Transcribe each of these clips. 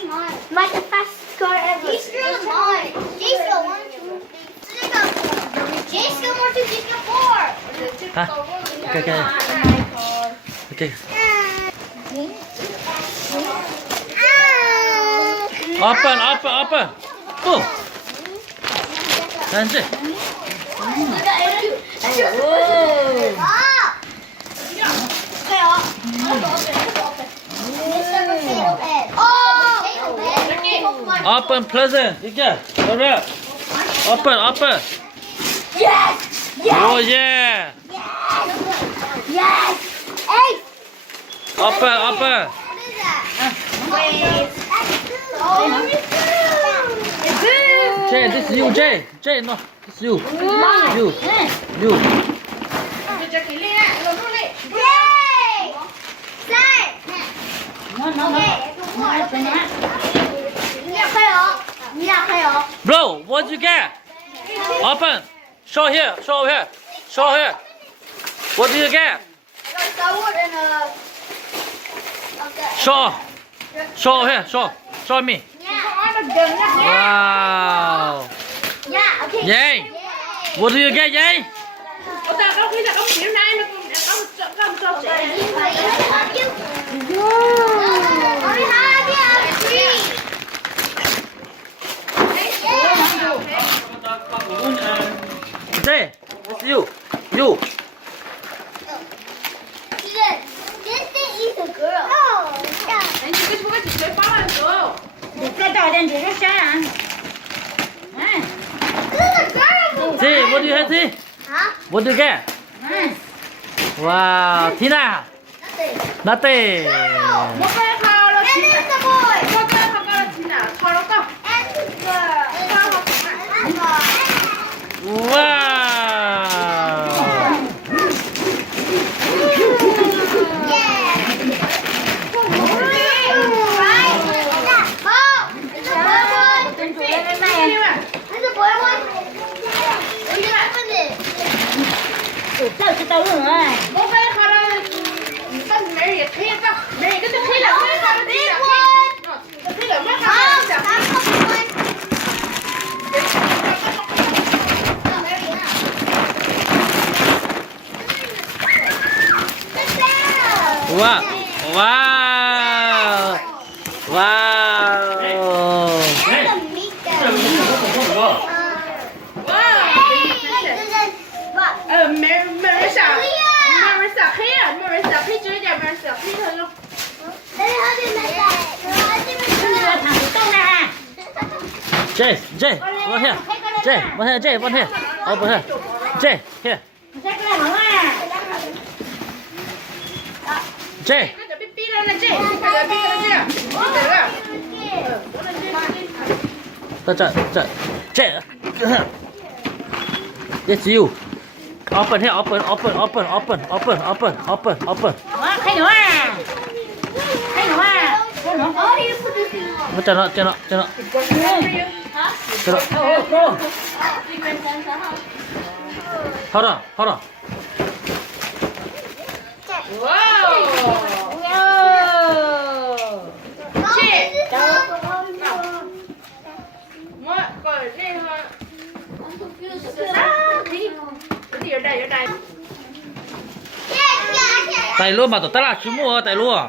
What's the fast score ever? J-Skill mine. J-Skill 1, 2, 3. J-Skill 1, 2, J-Skill 4. Hả? Ok ok. Ok. Open open open. Oh. Lanjut. Open present. Ika. Hurry up. Open open. Yes! Yes! Oh yeah. Yes! Hey! Open open. Jay, this is you, Jay. Jay, no, this is you. You. You. Bro, what you get? Open. Show here. Show here. Show here. What do you get? Show. Show here. Show. Show me. Wow. Yay. What do you get, Yay? Jay, it's you. You. Jay, what do you have, Jay? What do you get? Wow. Tina. Nothing. Wow. Wow. Wow. Wow. Jay, Jay, one here. Jay, one here, Jay, one here. Open here. Jay, here. Jay. Jay. It's you. Open here, open. Cho nó. Hold on. Tay luôn mà tổ ta là chú mua tay luôn.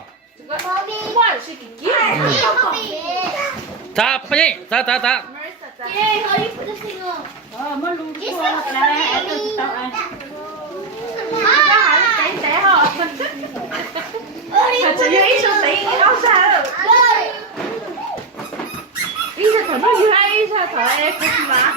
Ta, 빨리. Ta. Isa, thở nó như ai? Isa, thở em má.